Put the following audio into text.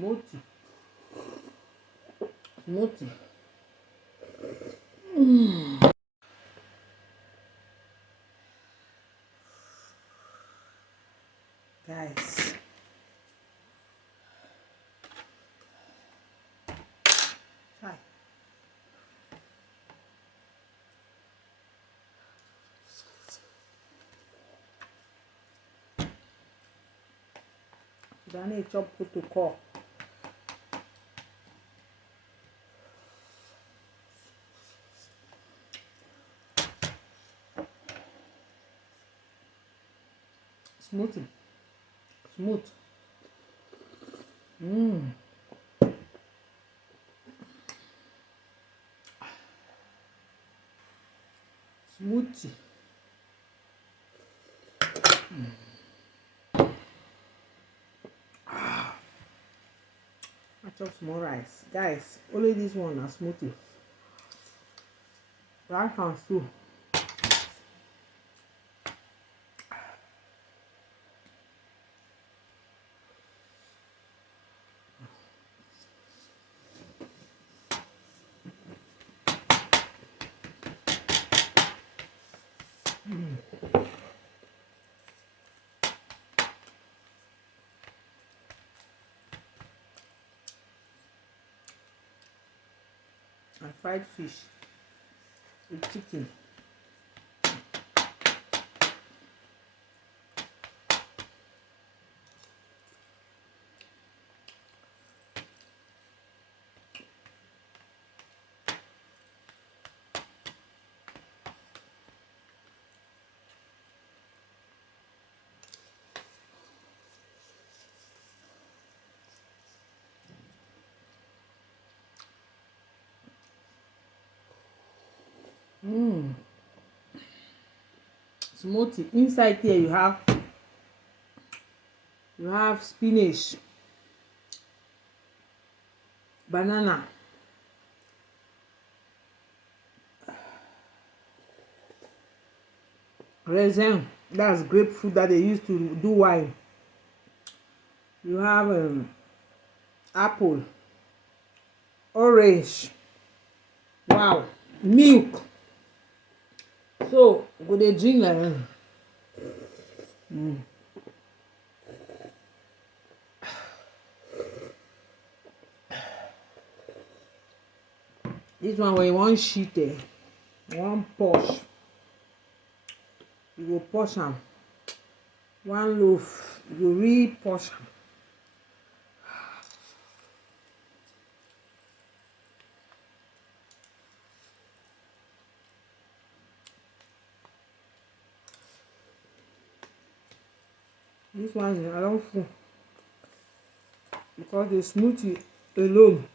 Smoothie. Smoothie. Guys. Hi. Danny chop protocol. Smoothie. Smooth. Smoothie. I chop small rice. Guys, only this one a smoothie. That hands too. And fried fish with chicken. Smoothie. Inside here you have spinach, banana, raisin. That's grapefruit that they use to do wine. You have apple, orange. Wow, milk. So go dey drink like this one when you want shit one push. You go push am. One loaf, you go re-push am. This one I don't full because the smoothie alone.